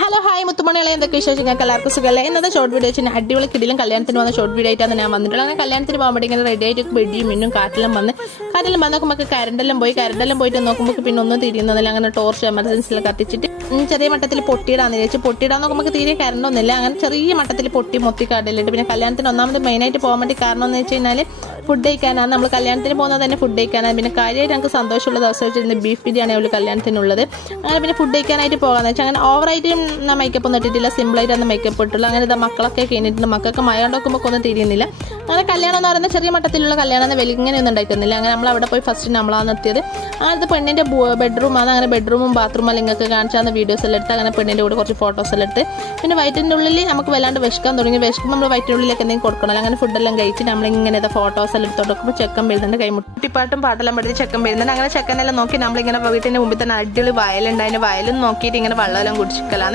Hello hi മുത്തുമണികളെ എന്തൊക്കെ വിശേഷം? ഞങ്ങൾക്ക് എല്ലാവർക്കും സുഖമല്ലേ? ഇന്നത്തെ ഷോർട്ട് വീഡിയോ വെച്ചാൽ അടിപൊളി കിടിലും കല്യാണത്തിന് വന്ന ഷോർട്ട് വീഡിയോ ആയിട്ടാണ് ഞാൻ വന്നിട്ടുള്ളത്. അങ്ങനെ കല്യാണത്തിന് പോകുമ്പോൾ ഇങ്ങനെ റെഡി ആയിട്ട് ബെഡിയും മിന്നും കാറ്റിലും വന്ന് നമുക്ക് കരണ്ടെല്ലാം പോയിട്ട് നോക്കുമ്പോൾ പിന്നെ ഒന്നും തിരിയുന്നില്ല. അങ്ങനെ ടോർച്ച് എമർജൻസിയിൽ കത്തിച്ചിട്ട് ചെറിയ മട്ടത്തിൽ പൊട്ടിയിടാന്ന് വിചാരിച്ചു. പൊട്ടിയിടാൻ നോക്കുമ്പോൾ തീരെ കരണ്ടൊന്നുമില്ല. അങ്ങനെ ചെറിയ മട്ടത്തിൽ പൊട്ടി കാട്ടിലിട്ട് പിന്നെ കല്യാണത്തിന് ഒന്നാമത് മെയിനായിട്ട് പോകാൻ വേണ്ടി കാരണം എന്ന് വെച്ച് കഴിഞ്ഞാൽ ഫുഡ് കഴിക്കാനാണ്. നമ്മൾ കല്യാണത്തിന് പോകുന്നത് തന്നെ ഫുഡ് കഴിക്കാനാണ്. പിന്നെ കാര്യമായിട്ട് ഞങ്ങൾക്ക് സന്തോഷമുള്ള ദിവസം വെച്ചിരുന്നത് ബീഫ് ബിരിയാണി അവൾ കല്യാണത്തിനുള്ളത്. അങ്ങനെ പിന്നെ ഫുഡ് കഴിക്കാനായിട്ട് പോകാമെന്ന് വെച്ചാൽ അങ്ങനെ ഓവറായിട്ട് മേക്കപ്പ് ഒന്നും ഇട്ടിട്ടില്ല, സിമ്പിളായിട്ട് അന്ന് മേക്കപ്പ് ഇട്ടുള്ളൂ. അങ്ങനെ ഇതാ മക്കളൊക്കെ കഴിഞ്ഞിട്ടുണ്ട്. മക്കൾക്ക് മഴ കൊണ്ടൊക്കെ ഒന്നും തിരിയുന്നില്ല. അങ്ങനെ കല്യാണം എന്ന് പറയുന്നത് ചെറിയ മട്ടത്തിലുള്ള കല്യാണം ഇങ്ങനെയൊന്നും ഉണ്ടായിരുന്നില്ല. അങ്ങനെ നമ്മൾ അവിടെ പോയി ഫസ്റ്റ് നമ്മളാണ് എത്തിയത്. അങ്ങനത്തെ പെണ്ണിൻ്റെ ബെഡ്റൂമാണ്. അങ്ങനെ ബെഡ്റൂമും ബാത്റൂമും നിങ്ങൾക്ക് കാണിച്ചാൽ വീഡിയോസ് എല്ലാം എടുത്ത് അങ്ങനെ പെണ്ണിൻ്റെ കൂടെ കുറച്ച് ഫോട്ടോസ് എല്ലാം എടുത്ത് പിന്നെ വയറ്റിൻ്റെ ഉള്ളിൽ നമുക്ക് വല്ലാണ്ട് വിശക്കാൻ തുടങ്ങി. വിശക്കുമ്പോൾ നമ്മൾ വയറ്റിൻ്റെ ഉള്ളിലേക്ക് എന്തെങ്കിലും കൊടുക്കണം. അങ്ങനെ ഫുഡെല്ലാം കഴിച്ച് നമ്മളിങ്ങനെ ഫോട്ടോസ് എല്ലാം എടുത്ത് കൊടുക്കുമ്പോൾ ചെക്കൻ വരുന്നുണ്ട്. കൈമുട്ടിപ്പാട്ടും പാട്ടെല്ലാം പഠിച്ച് ചെക്കൻ വരുന്നുണ്ട്. അങ്ങനെ ചെക്കനെല്ലാം നോക്കി നമ്മളിങ്ങനെ വീട്ടിൻ്റെ മുമ്പിൽ തന്നെ അടിപൊളി വയലുണ്ട്. അതിൻ്റെ വയലും നോക്കിയിട്ട് ഇങ്ങനെ വെള്ളമെല്ലാം കുടിച്ചിക്കലാണ്.